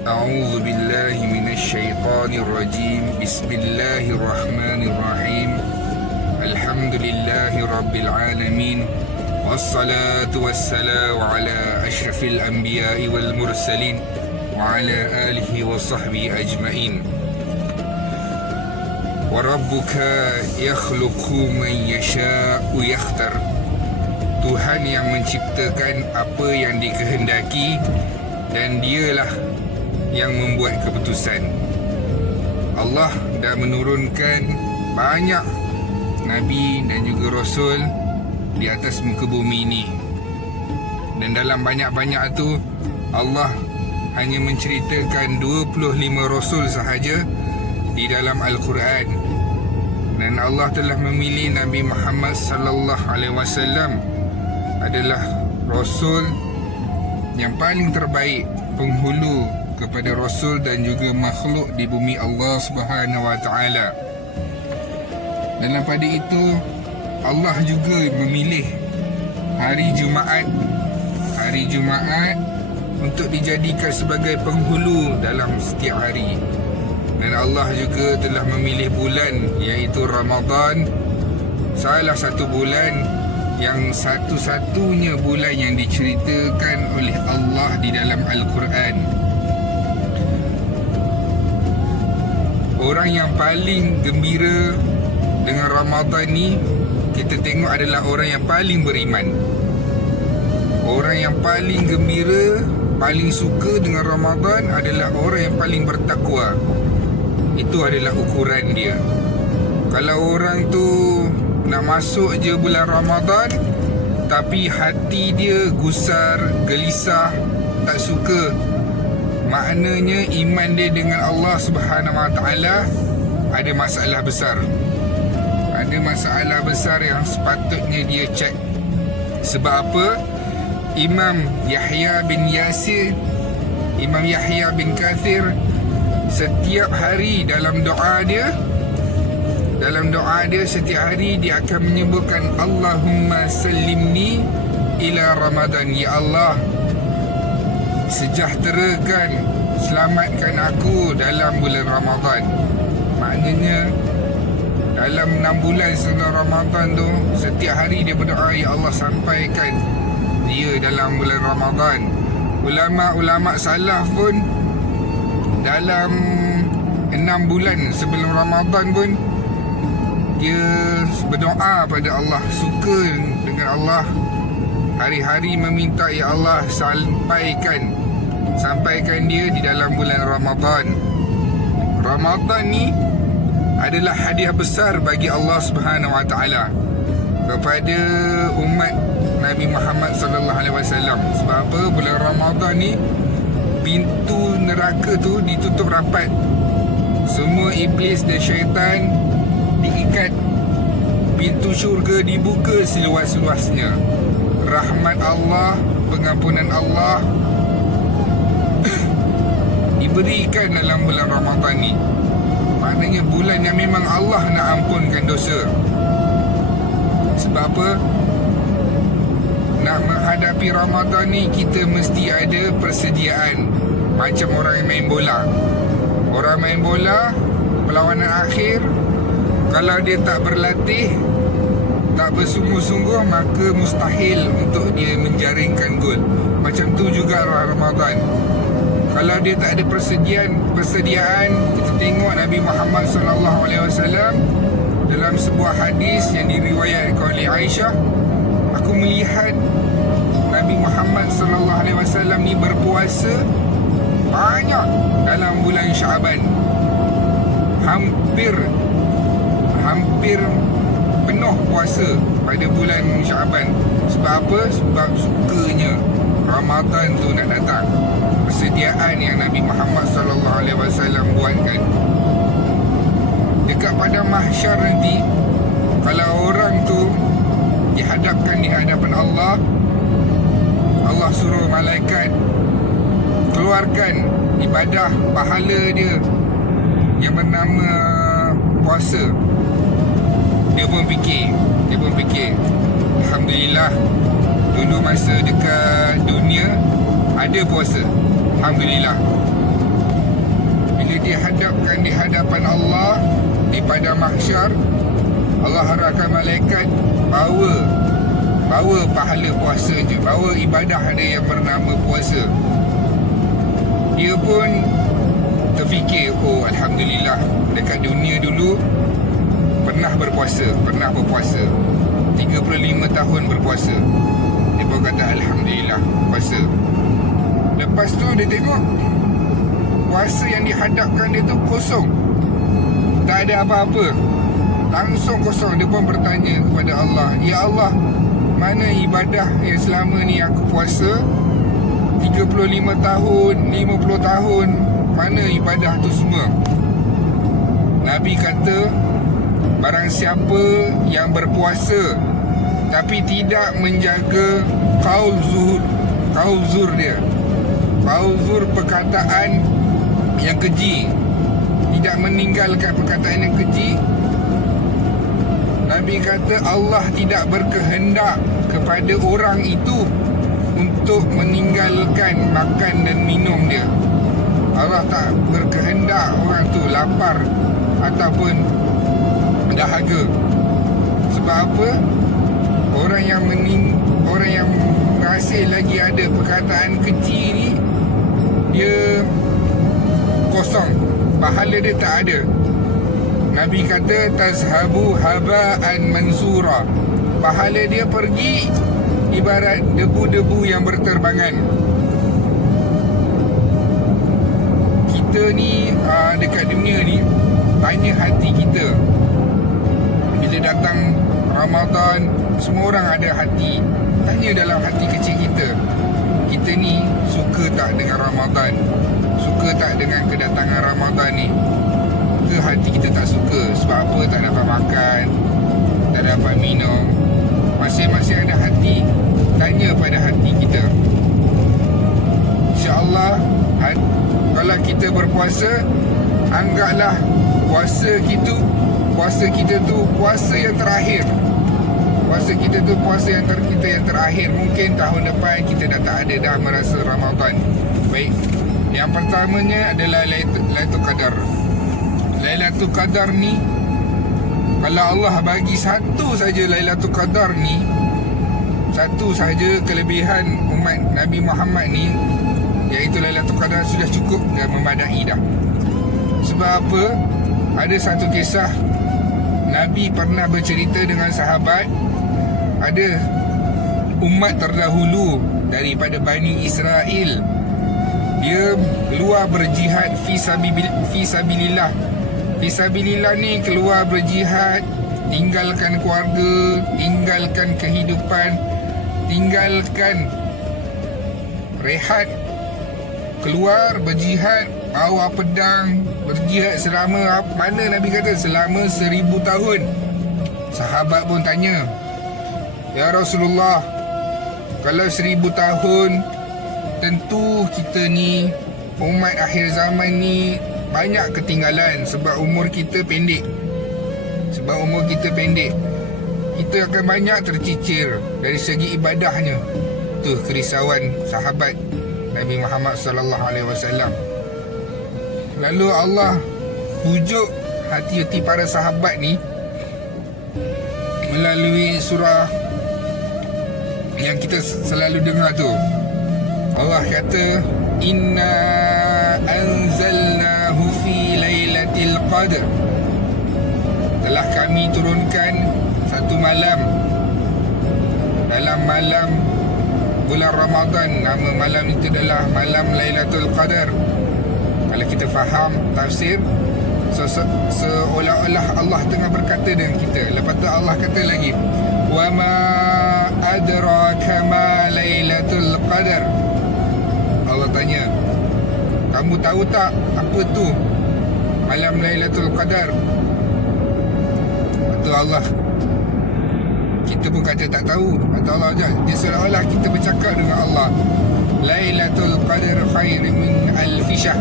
أعوذ بالله من الشيطان الرجيم. بسم الله الرحمن الرحيم. الحمد لله رب العالمين، والصلاة والسلام على أشرف الأنبياء والمرسلين وعلى آله وصحبه أجمعين. وربك يخلق من يشاء ويختار. Tuhan yang menciptakan apa yang dikehendaki dan dialah yang membuat keputusan. Allah dah menurunkan banyak Nabi dan juga Rasul di atas muka bumi ini. Dan dalam banyak-banyak tu, Allah hanya menceritakan 25 Rasul sahaja di dalam Al-Quran. Dan Allah telah memilih Nabi Muhammad sallallahu alaihi wasallam adalah Rasul yang paling terbaik, penghulu kepada Rasul dan juga makhluk di bumi Allah Subhanahu Wa Taala. Dan pada itu Allah juga memilih hari Jumaat untuk dijadikan sebagai penghulu dalam setiap hari. Dan Allah juga telah memilih bulan, iaitu Ramadan, salah satu bulan yang satu-satunya bulan yang diceritakan oleh Allah di dalam Al-Quran. Orang yang paling gembira dengan Ramadan ni, kita tengok adalah orang yang paling beriman. Orang yang paling gembira, paling suka dengan Ramadan adalah orang yang paling bertakwa. Itu adalah ukuran dia. Kalau orang tu nak masuk je bulan Ramadan, tapi hati dia gusar, gelisah, tak suka, maknanya iman dia dengan Allah Subhanahu Wa Taala ada masalah besar. Ada masalah besar yang sepatutnya dia cek. Sebab apa? Imam Yahya bin Kathir, setiap hari dalam doa dia setiap hari dia akan menyebutkan Allahumma sallimni ila Ramadan. Ya Allah, sejahterakan, selamatkan aku dalam bulan Ramadan. Maknanya dalam 6 bulan sebelum Ramadan tu, setiap hari dia berdoa, ya Allah sampaikan dia dalam bulan Ramadan. Ulama-ulama salaf pun dalam 6 bulan sebelum Ramadan pun dia berdoa pada Allah, suka dengan Allah, hari-hari meminta, ya Allah sampaikan dia di dalam bulan Ramadan. Ramadan ni adalah hadiah besar bagi Allah Subhanahu Wa Taala kepada umat Nabi Muhammad sallallahu alaihi wasallam. Sebab apa? Bulan Ramadan ni pintu neraka tu ditutup rapat. Semua iblis dan syaitan diikat, pintu syurga dibuka seluas-luasnya. Rahmat Allah, pengampunan Allah diberikan dalam bulan Ramadan ni. Maknanya bulan yang memang Allah nak ampunkan dosa. Sebab apa? Nak menghadapi Ramadan ni, kita mesti ada persediaan. Macam orang yang main bola. Orang main bola, perlawanan akhir, kalau dia tak berlatih, tak bersungguh-sungguh, maka mustahil untuk dia menjaringkan gol. Macam tu juga Ramadan. Kalau dia tak ada persediaan, kita tengok Nabi Muhammad SAW dalam sebuah hadis yang diriwayatkan oleh Aisyah, aku melihat Nabi Muhammad SAW ni berpuasa banyak dalam bulan Syaban. Hampir penuh puasa pada bulan Syaban. Sebab apa? Sebab sukanya Ramadan tu nak datang. Persediaan yang Nabi Muhammad SAW buatkan. Dekat pada mahsyar nanti, kalau orang tu dihadapkan di hadapan Allah, Allah suruh malaikat keluarkan ibadah pahala dia yang bernama puasa. Dia pun fikir, Alhamdulillah, dulu masa dekat dunia ada puasa, Alhamdulillah. dihadapkan di hadapan Allah di padang mahsyar, Allah harapkan malaikat bawa pahala puasa je, bawa ibadah dia yang bernama puasa. Dia pun terfikir, oh Alhamdulillah, dekat dunia dulu pernah berpuasa 35 tahun berpuasa. Dia pun kata Alhamdulillah puasa. Lepas tu dia tengok puasa yang dihadapkan dia tu kosong, tak ada apa-apa, langsung kosong. Dia pun bertanya kepada Allah, ya Allah, mana ibadah yang selama ni aku puasa 35 tahun, 50 tahun, mana ibadah tu semua? Nabi kata, barang siapa yang berpuasa tapi tidak menjaga qaul zur dia, qaul zur, perkataan yang keji, tidak meninggalkan perkataan yang keji, Nabi kata Allah tidak berkehendak kepada orang itu untuk meninggalkan makan dan minum dia. Allah tak berkehendak orang tu lapar ataupun dahaga. Sebab apa? Orang yang masih lagi ada perkataan keji ni, dia kosong, pahala dia tak ada. Nabi kata tazhabu haba'an mansura, pahala dia pergi ibarat debu-debu yang berterbangan. Kita ni dekat dunia ni, tanya hati kita. Bila datang Ramadan, semua orang ada hati. Tanya dalam hati kecil kita, kita ni suka tak dengan Ramadan? Suka tak dengan kedatangan Ramadan ni? Ke hati kita tak suka? Sebab apa? Tak dapat makan, tak dapat minum. Masing-masing ada hati. Tanya pada hati kita. InsyaAllah, kalau kita berpuasa, anggaplah puasa kita tu puasa yang terakhir. Puasa kita tu puasa yang terakhir. Mungkin tahun depan kita dah tak ada dah merasa Ramadan. Baik, yang pertamanya adalah Lailatul Qadar. Lailatul Qadar ni, kalau Allah bagi satu saja Lailatul Qadar ni, satu saja kelebihan umat Nabi Muhammad ni, iaitu Lailatul Qadar, sudah cukup dan memadai dah. Sebab apa? Ada satu kisah, Nabi pernah bercerita dengan sahabat, ada umat terdahulu daripada Bani Israel, dia keluar berjihad fi sabilillah. Fi sabilillah ni keluar berjihad, tinggalkan keluarga, tinggalkan kehidupan, tinggalkan rehat, keluar berjihad, bawa pedang, berjihad selama, mana Nabi kata selama 1000 tahun. Sahabat pun tanya, ya Rasulullah, kalau 1000 tahun, tentu kita ni umat akhir zaman ni banyak ketinggalan. Sebab umur kita pendek. Kita akan banyak tercicir dari segi ibadahnya. Tu kerisauan sahabat Nabi Muhammad sallallahu alaihi wasallam. Lalu Allah pujuk hati-hati para sahabat ni melalui surah yang kita selalu dengar tu. Allah kata, inna anzalnahu fi lailatul qadr, telah kami turunkan satu malam dalam malam bulan Ramadan. Nama malam itu adalah malam Lailatul Qadar. Kalau kita faham tafsir, seolah-olah Allah tengah berkata dengan kita. Lepas tu Allah kata lagi, wa ma adraka ma Lailatul Qadar. Allah tanya, kamu tahu tak apa tu malam Lailatul Qadar? Kata Allah, kita pun kata tak tahu. Kata Allah, dia seolah-olah kita bercakap dengan Allah. Lailatul Qadar khairum min alfi syahr,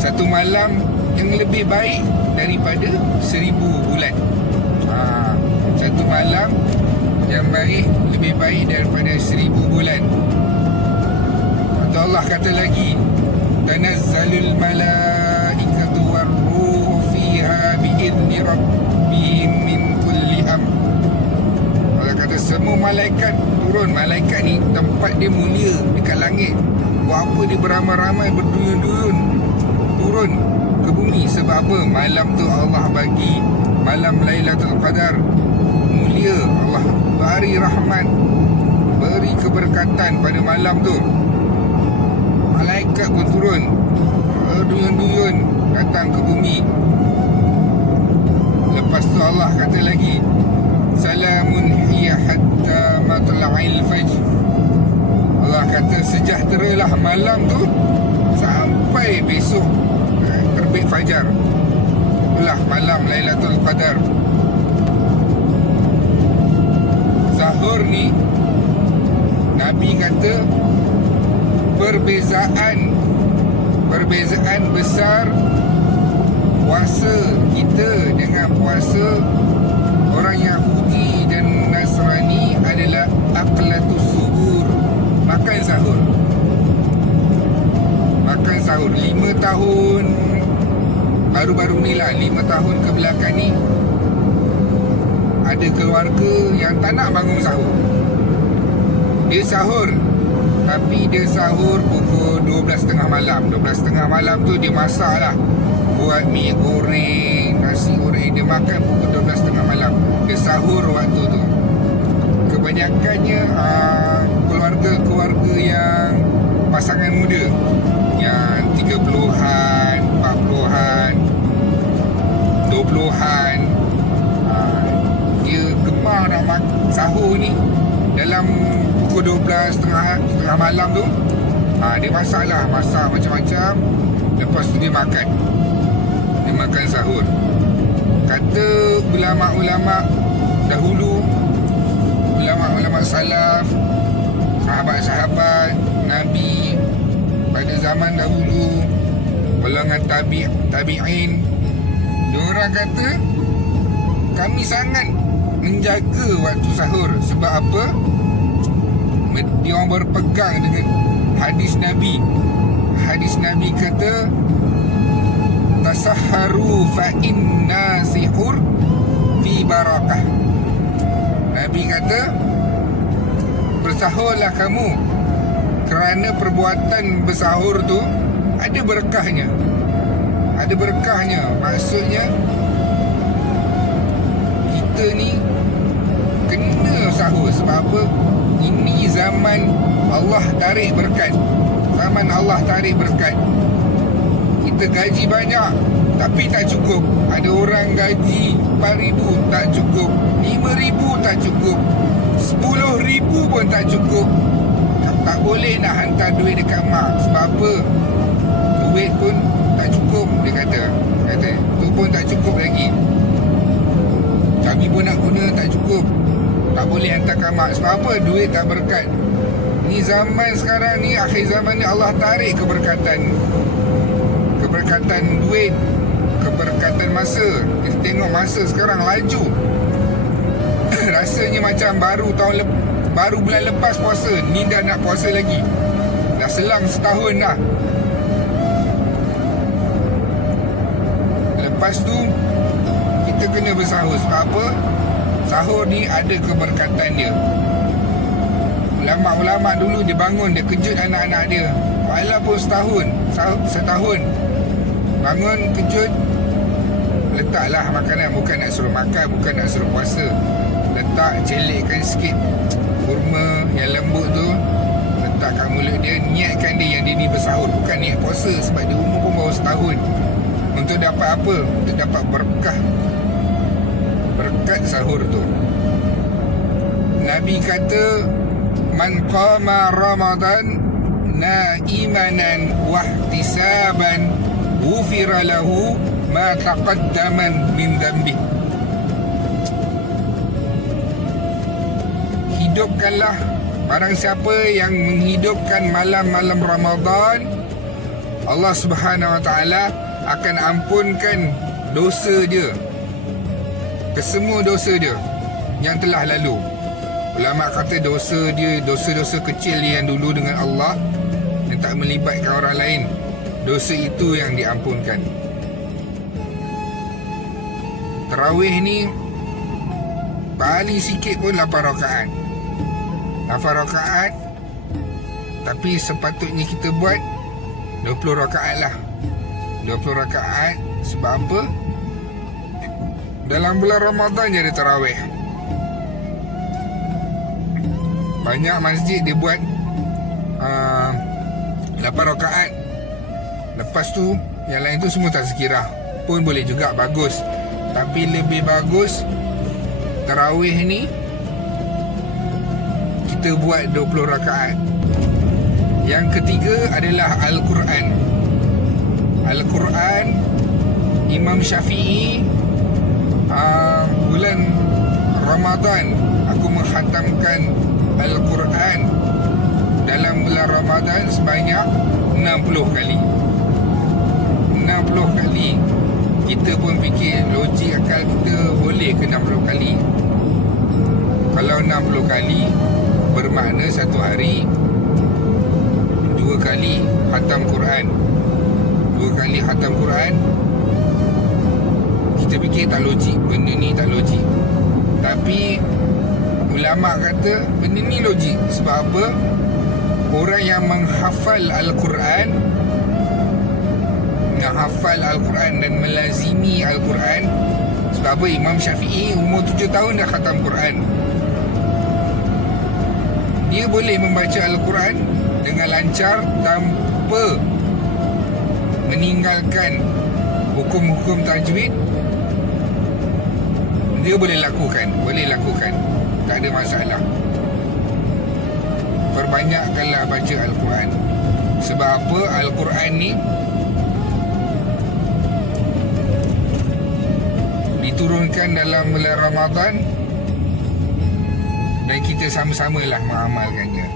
satu malam yang lebih baik daripada 1000 bulan. Satu malam yang baik, lebih baik daripada 1000 bulan. Atau Allah kata lagi, tanazzalul malaikatu warruhu fiha biidzni rabbihim min kulli amr. Allah kata semua malaikat turun. Malaikat ni tempat dia mulia dekat langit. Buat apa dia beramai-ramai berduyun-duyun turun ke bumi? Sebab apa? Malam tu Allah bagi malam Lailatul Qadar mulia. Allah beri rahmat, beri keberkatan pada malam tu. Malaikat pun turun berduyun-duyun datang ke bumi. Lepas tu Allah kata lagi, salamun hiya hatta matla'il fajr. Allah kata sejahteralah malam tu sampai besok terbit fajar. Itulah malam Lailatul Qadar. Sahur ni Nabi kata perbezaan besar puasa kita dengan puasa orang Yahudi dan Nasrani adalah aqlatus suhur, makan sahur. Makan sahur 5 tahun baru-baru ni lah, 5 tahun ke belakang ni, ada keluarga yang tak nak bangun sahur. Dia sahur, tapi dia sahur pukul 12.30 malam. 12.30 malam tu dia masak lah, buat mi goreng, nasi goreng. Dia makan pukul 12.30 malam. Dia sahur waktu tu. Kebanyakannya keluarga-keluarga yang pasangan muda, yang 30-an, 40-an, 20-an, dia gemar nak sahur ni dalam pukul 12.30 malam tu. Dia masak macam-macam. Lepas tu dia makan sahur. Kata ulama-ulama dahulu, ulama-ulama salaf, sahabat-sahabat Nabi pada zaman dahulu, golongan tabi'in, diorang kata kami sangat menjaga waktu sahur. Sebab apa? Dia orang berpegang dengan hadis Nabi. Hadis Nabi kata, tasahharu fa inna sihur fi barakah. Nabi kata, bersahurlah kamu, kerana perbuatan bersahur tu ada berkahnya. Ada berkahnya. Maksudnya kita ni kena sahur. Sebab apa? Ini zaman Allah tarik berkat. Zaman Allah tarik berkat. Kita gaji banyak tapi tak cukup. Ada orang gaji 4,000 tak cukup, 5,000 tak cukup, 10,000 pun tak cukup. Tak boleh nak hantar duit dekat mak. Sebab apa? Duit pun tak cukup. Dia kata tu pun tak cukup lagi. Kami pun nak guna tak cukup. Tak boleh hantarkan mak. Sebab apa? Duit tak berkat. Ni zaman sekarang ni, akhir zaman ni, Allah tarik keberkatan. Keberkatan duit, keberkatan masa. Kita tengok masa sekarang laju. Rasanya macam baru bulan lepas puasa. Ni dah nak puasa lagi. Dah selang setahun dah. Lepas tu kita kena bersahur. Sebab apa? Sahur ni ada keberkatan dia. Ulama-ulama dulu dia bangun, dia kejut anak-anak dia. Walaupun setahun bangun, kejut, letaklah makanan. Bukan nak suruh makan, bukan nak suruh puasa. Letak, celikkan sikit kurma yang lembut tu, letak kat mulut dia. Niatkan dia yang dia ni bersahur, bukan niat puasa. Sebab dia umur pun baru setahun. Untuk dapat apa? Untuk dapat berkat sahur tu. Nabi kata, man qama Ramadan naimanan wahtisaban ghufira lahu ma taqaddaman min dhanbi. Hidupkanlah, barang siapa yang menghidupkan malam-malam Ramadan, Allah Subhanahu Wa Taala akan ampunkan dosa dia, kesemua dosa dia yang telah lalu. Ulama kata dosa dia, dosa-dosa kecil dia yang dulu dengan Allah, yang tak melibatkan orang lain, dosa itu yang diampunkan. Tarawih ni paling sikit pun 8 rakaat. 8 rakaat, tapi sepatutnya kita buat 20 rakaat lah. 20 rakaat. Sebab apa? Dalam bulan Ramadan je ada tarawih. Banyak masjid dia buat 8 rakaat. Lepas tu yang lain tu semua tazkirah. Pun boleh juga, bagus. Tapi lebih bagus tarawih ni kita buat 20 rakaat. Yang ketiga adalah Al-Quran. Al-Quran, Imam Syafi'i, bulan Ramadan aku menghatamkan Al-Quran dalam bulan Ramadan sebanyak 60 kali. 60 kali. Kita pun fikir, logik akal kita boleh ke 60 kali? Kalau 60 kali bermakna satu hari 2 kali khatam Quran. 2 kali khatam Quran. Kita fikir tak logik, benda ni tak logik. Tapi ulama kata benda ni logik. Sebab apa? Orang yang menghafal Al-Quran, menghafal Al-Quran dan melazimi Al-Quran. Sebab apa? Imam Syafi'i umur 7 tahun dah khatam Quran. Dia boleh membaca Al-Quran dengan lancar tanpa meninggalkan hukum-hukum tajwid. Dia boleh lakukan. Tak ada masalah. Perbanyakkanlah baca Al-Quran. Sebab apa? Al-Quran ni diturunkan dalam bulan Ramadan dan kita sama-samalah mengamalkannya.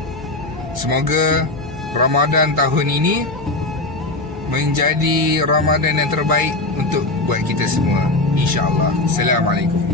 Semoga Ramadan tahun ini menjadi Ramadan yang terbaik untuk buat kita semua, insya-Allah. Assalamualaikum.